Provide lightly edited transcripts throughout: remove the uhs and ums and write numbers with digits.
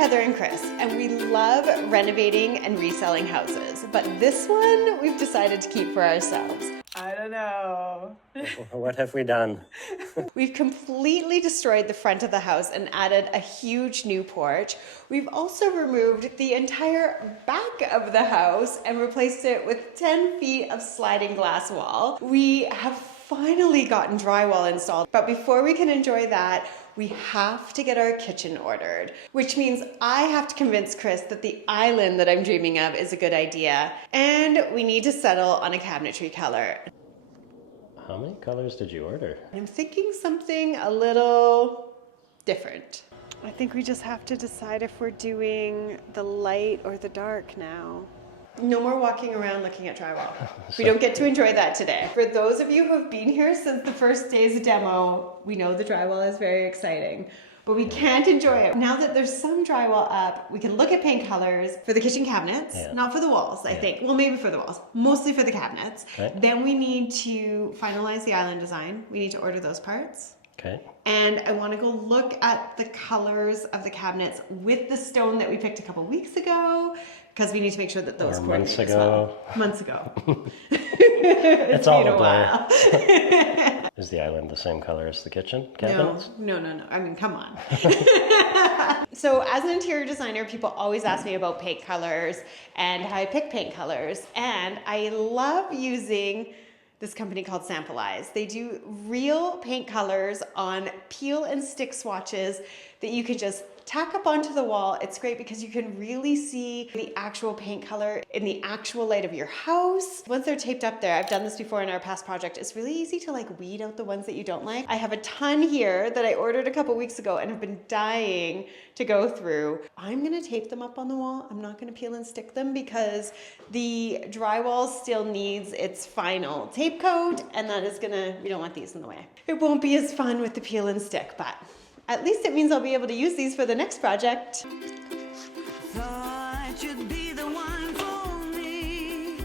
Heather and Chris, and we love renovating and reselling houses, but this one we've decided to keep for ourselves. I don't know. What have we done? We've completely destroyed the front of the house and added a huge new porch. We've also removed the entire back of the house and replaced it with 10 feet of sliding glass wall. We have finally gotten drywall installed, but before we can enjoy that, we have to get our kitchen ordered, which means I have to convince Chris that the island that I'm dreaming of is a good idea, and we need to settle on a cabinetry color. How many colors did you order? I'm thinking something a little different. I think we just have to decide if we're doing the light or the dark now. No more walking around looking at drywall. We don't get to enjoy that today. For those of you who have been here since the first day's demo, we know the drywall is very exciting, but we can't enjoy it. Now that there's some drywall up, we can look at paint colors for the kitchen cabinets, not for the walls, I think. Well, maybe for the walls, mostly for the cabinets. Okay. Then we need to finalize the island design. We need to order those parts. Okay. And I want to go look at the colors of the cabinets with the stone that we picked a couple weeks ago, because we need to make sure that those months coordinate as ago. well. Months ago. It's all been a a blur. while. Is the island the same color as the kitchen cabinets? No. I mean, come on. So as an interior designer, people always ask me about paint colors and how I pick paint colors. And I love using this company called Samplize. They do real paint colors on peel and stick swatches that you can just tack up onto the wall. It's great because you can really see the actual paint color in the actual light of your house. Once they're taped up there, I've done this before in our past project, it's really easy to like weed out the ones that you don't like. I have a ton here that I ordered a couple weeks ago and have been dying to go through. I'm gonna tape them up on the wall. I'm not gonna peel and stick them because the drywall still needs its final tape coat, and that is we don't want these in the way. It won't be as fun with the peel and stick, but at least it means I'll be able to use these for the next project. Thought you'd be the one for me.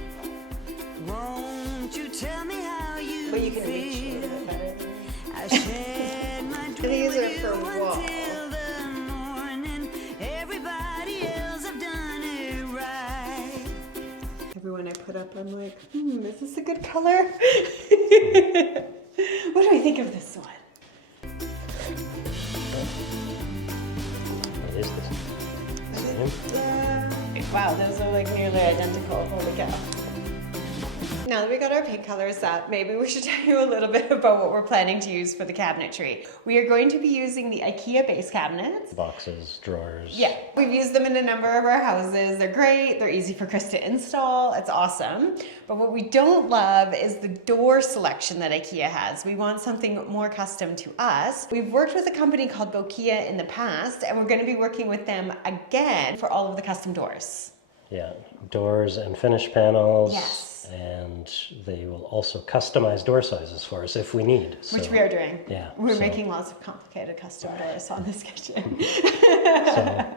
Won't you tell me how you But you can reach a feel? little bit better. I shared my dream These are with for you wall. until the morning. Everybody else have done it right. Everyone I put up, I'm like, is this a good color? What do I think of this one? What is this? Same? Wow, those are like nearly identical. Holy cow. Now that we got our paint colors up, maybe we should tell you a little bit about what we're planning to use for the cabinetry. We are going to be using the IKEA base cabinets. Boxes, drawers. Yeah, we've used them in a number of our houses. They're great. They're easy for Chris to install. It's awesome. But what we don't love is the door selection that IKEA has. We want something more custom to us. We've worked with a company called Bokea in the past, and we're going to be working with them again for all of the custom doors. Yeah, doors and finish panels. Yes. And they will also customize door sizes for us if we need. So, Which we are doing. Yeah. We're making lots of complicated custom doors on this kitchen.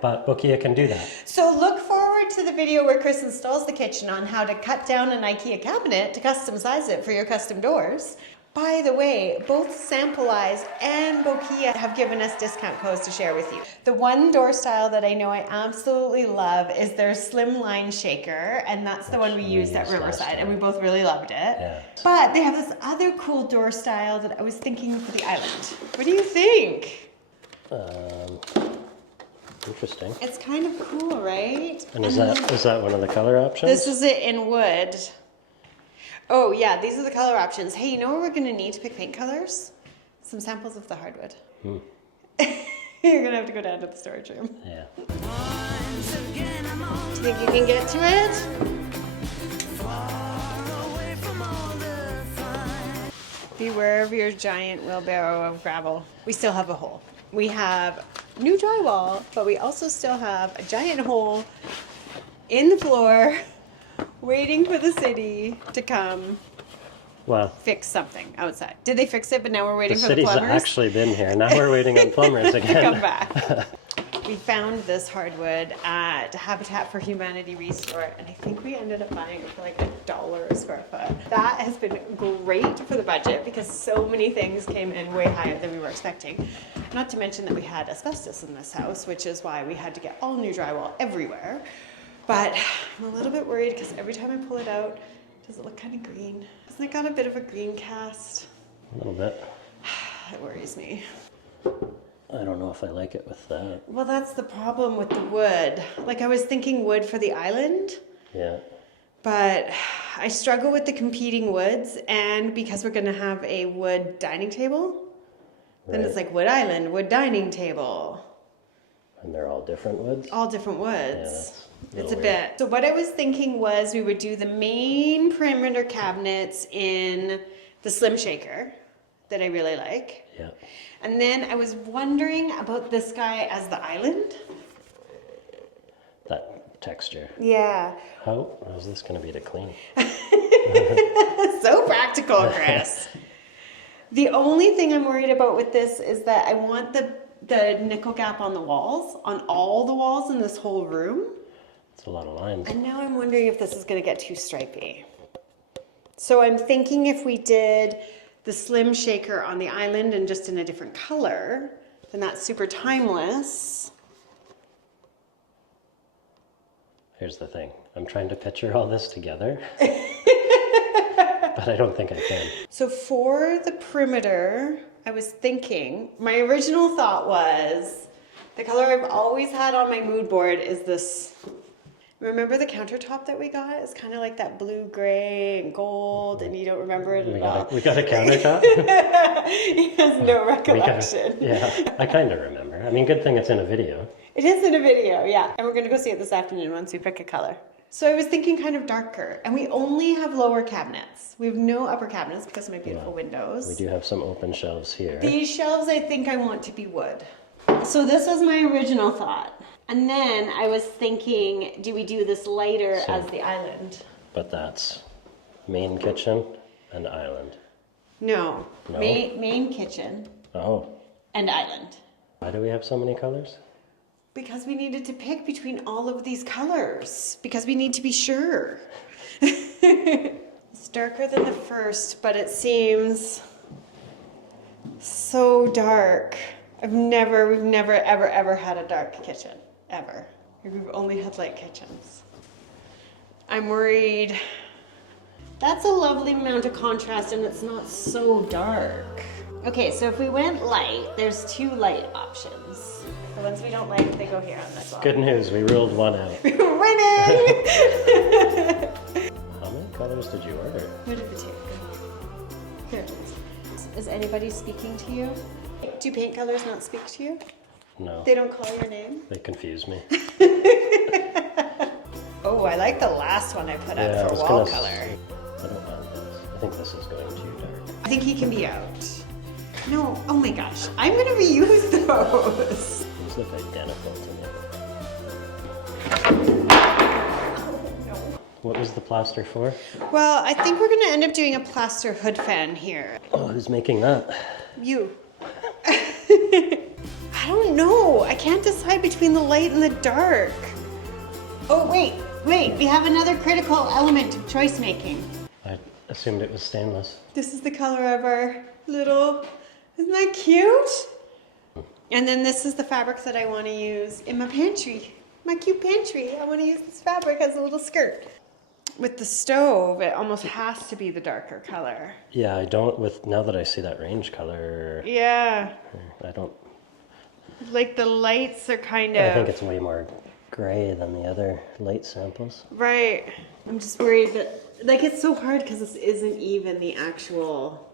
But Bokea can do that. So look forward to the video where Chris installs the kitchen on how to cut down an IKEA cabinet to custom size it for your custom doors. By the way, both Samplize and Bokea have given us discount codes to share with you. The one door style that I know I absolutely love is their slimline shaker, and that's the one we used at Riverside, and we both really loved it. Yeah. But they have this other cool door style that I was thinking for the island. What do you think? Interesting. It's kind of cool, right? And is that one of the color options? This is it in wood. Oh yeah, these are the color options. Hey, you know what we're gonna need to pick paint colors? Some samples of the hardwood. You're gonna have to go down to the storage room. Yeah. Once again, I'm on Do you think you can get to it? far away from all the fun. Beware of your giant wheelbarrow of gravel. We still have a hole. We have new drywall, but we also still have a giant hole in the floor waiting for the city to come Well, fix something outside. Did they fix it, but now we're waiting the for the city's plumbers actually been here. Now we're waiting on plumbers to again. come back. We found this hardwood at Habitat for Humanity Restore, and I think we ended up buying it for like $1 a square foot. That has been great for the budget because so many things came in way higher than we were expecting. Not to mention that we had asbestos in this house, which is why we had to get all new drywall everywhere. But I'm a little bit worried because every time I pull it out, does it look kind of green? Hasn't it got a bit of a green cast? A little bit. It worries me. I don't know if I like it with that. Well, that's the problem with the wood. Like I was thinking wood for the island, Yeah. but I struggle with the competing woods, and because we're gonna have a wood dining table, then it's Right. like wood island, wood dining table. And they're all different woods? All different woods. Yeah, that's It's a little bit. So what I was thinking was we would do the main perimeter cabinets in the slim shaker that I really like. Yeah. And then I was wondering about this guy as the island. That texture. Yeah. How is this going to be to clean? So practical, Chris. The only thing I'm worried about with this is that I want the nickel gap on the walls, on all the walls in this whole room. It's a lot of lines. And now I'm wondering if this is going to get too stripy. So I'm thinking if we did the slim shaker on the island and just in a different color, then that's super timeless. Here's the thing. I'm trying to picture all this together. But I don't think I can. So for the perimeter, I was thinking, my original thought was, the color I've always had on my mood board is this. Remember the countertop that we got? It's kind of like that blue, gray, and gold, and you don't remember it at all. We got a countertop? He has no recollection. Yeah, I kind of remember. I mean, good thing it's in a video. It is in a video, yeah. And we're gonna go see it this afternoon once we pick a color. So I was thinking kind of darker, and we only have lower cabinets. We have no upper cabinets because of my beautiful windows. We do have some open shelves here. These shelves I think I want to be wood. So this was my original thought. And then I was thinking, do we do this lighter as the island? But that's main kitchen and island. No, No? Main kitchen Oh, and island. why do we have so many colors? Because we needed to pick between all of these colors. Because we need to be sure. It's darker than the first, but it seems so dark. We've never ever had a dark kitchen. Ever. We've only had light kitchens. I'm worried. That's a lovely amount of contrast and it's not so dark. Okay, so if we went light, there's two light options. The ones we don't like, they go here on this one. Good news, we ruled one out. Winning! How many colors did you order? Where did the tape go? Here it is. Is anybody speaking to you? Do paint colors not speak to you? No, They don't call your name? they confuse me. Oh, I like the last one I put Yeah, I out was for wall gonna color. I don't mind this. I think this is going too dark. I think he can be out. No, oh my gosh. I'm gonna reuse those. These look identical to me. What was the plaster for? Well, I think we're gonna end up doing a plaster hood fan here. Oh, who's making that? You. I don't know. I can't decide between the light and the dark. Oh, wait. We have another critical element of choice making. I assumed it was stainless. This is the color of our little, isn't that cute? And then this is the fabric that I want to use in my pantry. My cute pantry. I want to use this fabric as a little skirt. With the stove, it almost has to be the darker color. Yeah, I don't, now that I see that range color, Yeah. I don't, Like the lights are kind of... I think it's way more gray than the other light samples. Right. I'm just worried that, like, it's so hard because this isn't even the actual,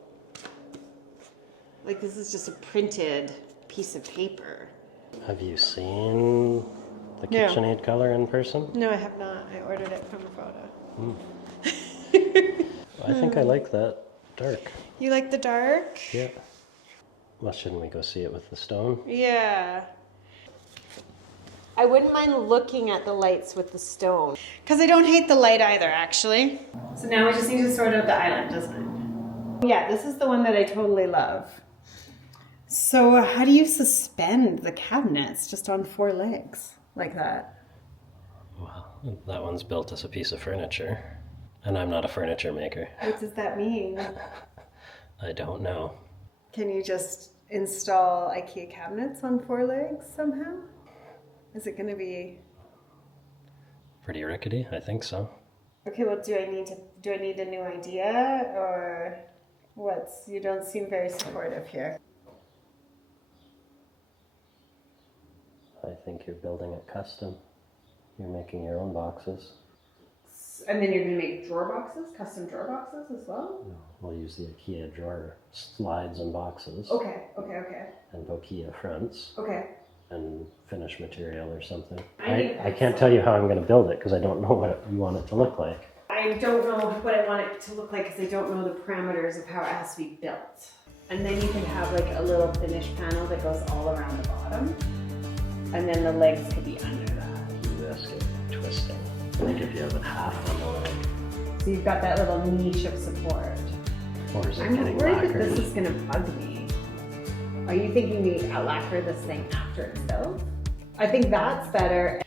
like, this is just a printed piece of paper. Have you seen the No. KitchenAid color in person? No, I have not. I ordered it from a photo. I think I like that dark. You like the dark? Yeah. Well, shouldn't we go see it with the stone? Yeah. I wouldn't mind looking at the lights with the stone. Because I don't hate the light either, actually. So now we just need to sort out the island, doesn't it? Yeah, this is the one that I totally love. So how do you suspend the cabinets just on 4 legs like that? Well, that one's built as a piece of furniture. And I'm not a furniture maker. What does that mean? I don't know. Can you just install IKEA cabinets on 4 legs somehow? Is it going to be... Pretty rickety, I think so. Okay, well, do I need a new idea, or you don't seem very supportive here. I think you're building it custom. You're making your own boxes. And then you're going to make drawer boxes, custom drawer boxes as well? No, we'll use the IKEA drawer slides and boxes. Okay. And Bokea fronts. Okay. And finish material or something. I I can't tell you how I'm going to build it because I don't know what you want it to look like. I don't know what I want it to look like because I don't know the parameters of how it has to be built. And then you can have like a little finish panel that goes all around the bottom. And then the legs could be under that. You risk it twisting. Like if you have it half on the leg. So you've got that little niche of support. Or is it I'm getting worried lacquered? that this is going to bug me. Are you thinking we lacquer this thing after it's built? I think that's better.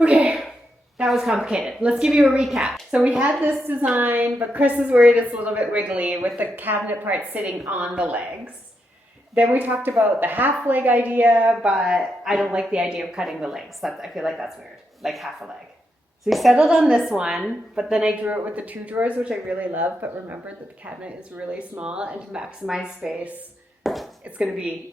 Okay, that was complicated. Let's give you a recap. So we had this design, but Chris is worried it's a little bit wiggly with the cabinet part sitting on the legs. Then we talked about the half leg idea, but I don't like the idea of cutting the legs. I feel like that's weird, like half a leg. So we settled on this one, but then I drew it with the 2 drawers, which I really love, but remember that the cabinet is really small, and to maximize space, it's going to be,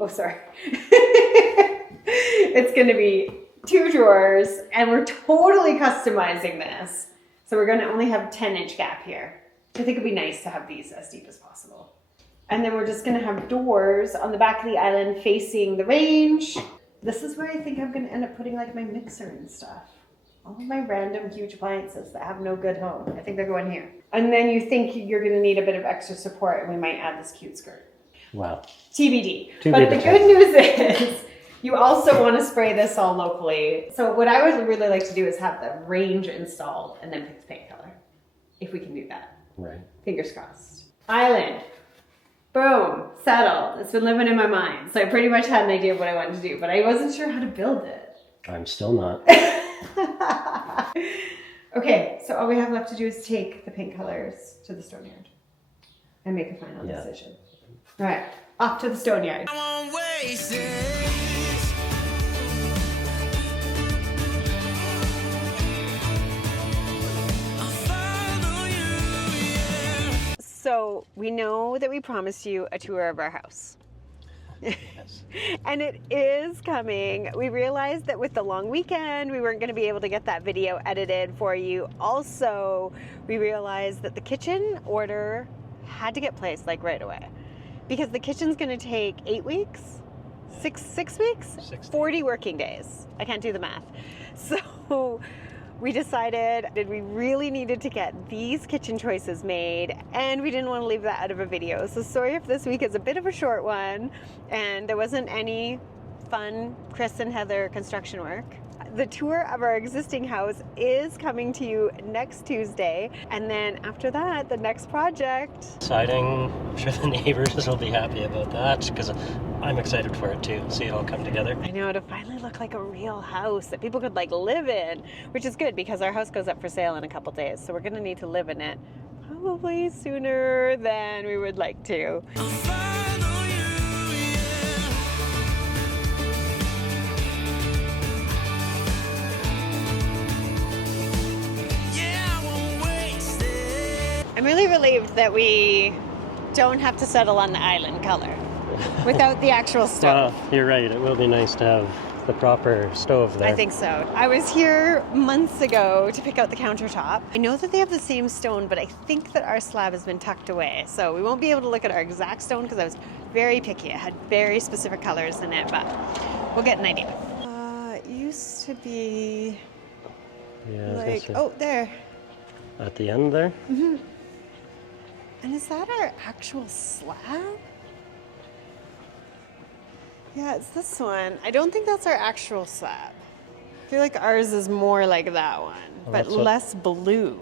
it's going to be 2 drawers, and we're totally customizing this. So we're going to only have 10-inch gap here. I think it'd be nice to have these as deep as possible. And then we're just going to have doors on the back of the island facing the range. This is where I think I'm going to end up putting like my mixer and stuff. All of my random huge appliances that have no good home. I think they're going here. And then you think you're going to need a bit of extra support, and we might add this cute skirt. Wow. TBD. To But be the determined. good news is you also want to spray this all locally. So what I would really like to do is have the range installed and then pick the paint color. If we can do that. Right. Fingers crossed. Island. Boom. Settled. It's been living in my mind. So I pretty much had an idea of what I wanted to do, but I wasn't sure how to build it. I'm still not. Okay, so all we have left to do is take the paint colors to the stone yard and make a final decision. All right, off to the stone yard. I won't waste it. I'll follow you, yeah. So we know that we promised you a tour of our house. Yes. And it is coming. We realized that with the long weekend, we weren't going to be able to get that video edited for you. Also, we realized that the kitchen order had to get placed like right away because the kitchen's going to take 8 weeks, six weeks, 40 working days. I can't do the math. So we decided that we really needed to get these kitchen choices made, and we didn't want to leave that out of a video. So sorry if this week is a bit of a short one and there wasn't any fun Chris and Heather construction work. The tour of our existing house is coming to you next Tuesday, and then after that, the next project. Exciting. I'm sure the neighbors will be happy about that because I'm excited for it too. See it all come together. I know, to finally look like a real house that people could like live in, which is good because our house goes up for sale in a couple days, so we're gonna need to live in it probably sooner than we would like to. I'll follow you, yeah. Yeah, I won't waste it. I'm really relieved that we don't have to settle on the island color without the actual stove. Well, you're right. It will be nice to have the proper stove there. I think so. I was here months ago to pick out the countertop. I know that they have the same stone, but I think that our slab has been tucked away. So we won't be able to look at our exact stone because I was very picky. It had very specific colors in it, but we'll get an idea. It used to be Yeah, I was gonna like, say, oh, there. at the end there. And is that our actual slab? Yeah, it's this one. I don't think that's our actual slab. I feel like ours is more like that one, but that's what- less blue.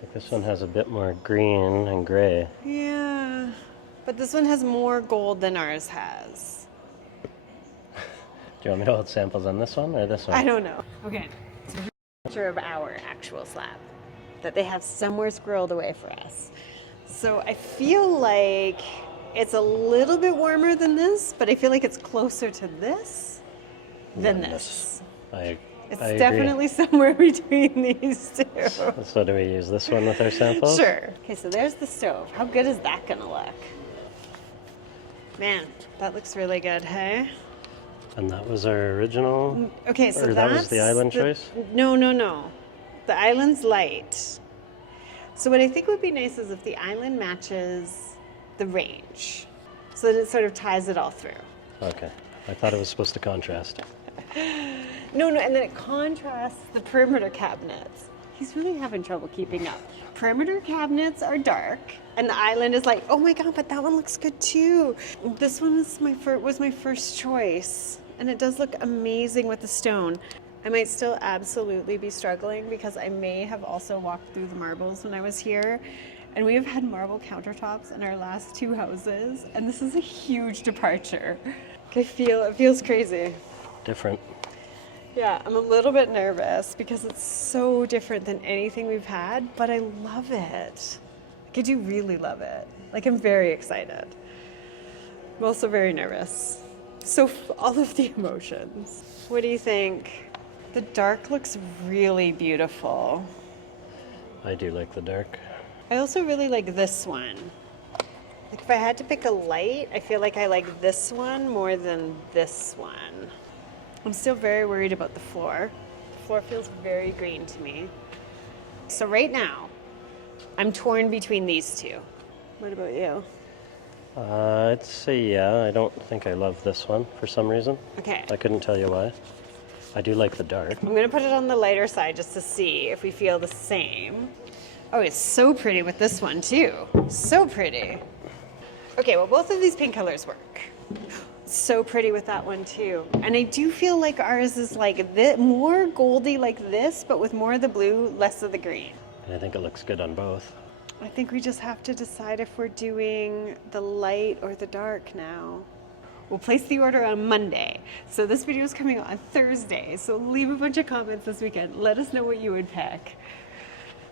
Like this one has a bit more green and gray. Yeah, but this one has more gold than ours has. Do you want me to hold samples on this one or this one? I don't know. Okay, so here's a picture of our actual slab that they have somewhere squirreled away for us. So I feel like It's a little bit warmer than this, but I feel like it's closer to this than this. It's I agree. definitely somewhere between these two. So do we use this one with our samples? Sure. Okay, so there's the stove. How good is that gonna look? Man, that looks really good, hey? And that was our original? Okay, so Or that was the island choice? No. The island's light. So what I think would be nice is if the island matches the range, so that it sort of ties it all through. Okay. I thought it was supposed to contrast. No, and then it contrasts the perimeter cabinets. He's really having trouble keeping up. Perimeter cabinets are dark, and the island is like, oh my god, but that one looks good too. This one was my first choice, and it does look amazing with the stone. I might still absolutely be struggling because I may have also walked through the marbles when I was here, and we have had marble countertops in our last 2 houses, and this is a huge departure. It feels crazy. Different. Yeah, I'm a little bit nervous because it's so different than anything we've had, but I love it. Like, I do really love it. Like, I'm very excited. I'm also very nervous. So all of the emotions. What do you think? The dark looks really beautiful. I do like the dark. I also really like this one. Like, if I had to pick a light, I feel like I like this one more than this one. I'm still very worried about the floor. The floor feels very green to me. So right now, I'm torn between these two. What about you? I'd say yeah. I don't think I love this one for some reason. Okay. I couldn't tell you why. I do like the dark. I'm gonna put it on the lighter side just to see if we feel the same. Oh, it's so pretty with this one too. So pretty. Okay, well, both of these pink colors work. So pretty with that one too. And I do feel like ours is like this, more goldy like this, but with more of the blue, less of the green. And I think it looks good on both. I think we just have to decide if we're doing the light or the dark now. We'll place the order on Monday. So this video is coming out on Thursday. So leave a bunch of comments this weekend. Let us know what you would pick.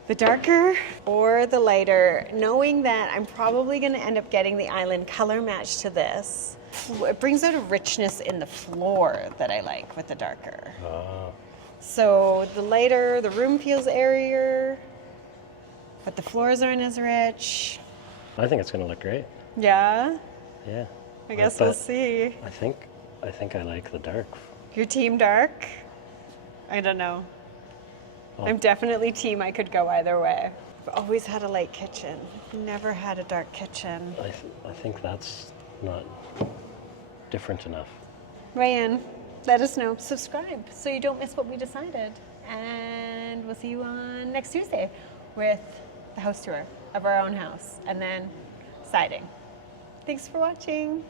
The darker or the lighter, knowing that I'm probably gonna end up getting the island color match to this. It brings out a richness in the floor that I like with the darker. So the lighter, the room feels airier, but the floors aren't as rich. I think it's going to look great. Yeah, Yeah. I guess But we'll see. I think I like the dark. Your team dark? I don't know. I'm definitely team I could go either way. I've always had a light kitchen. I've never had a dark kitchen. I think that's not different enough. Weigh in. Let us know. Subscribe so you don't miss what we decided. And we'll see you on next Tuesday with the house tour of our own house and then siding. Thanks for watching.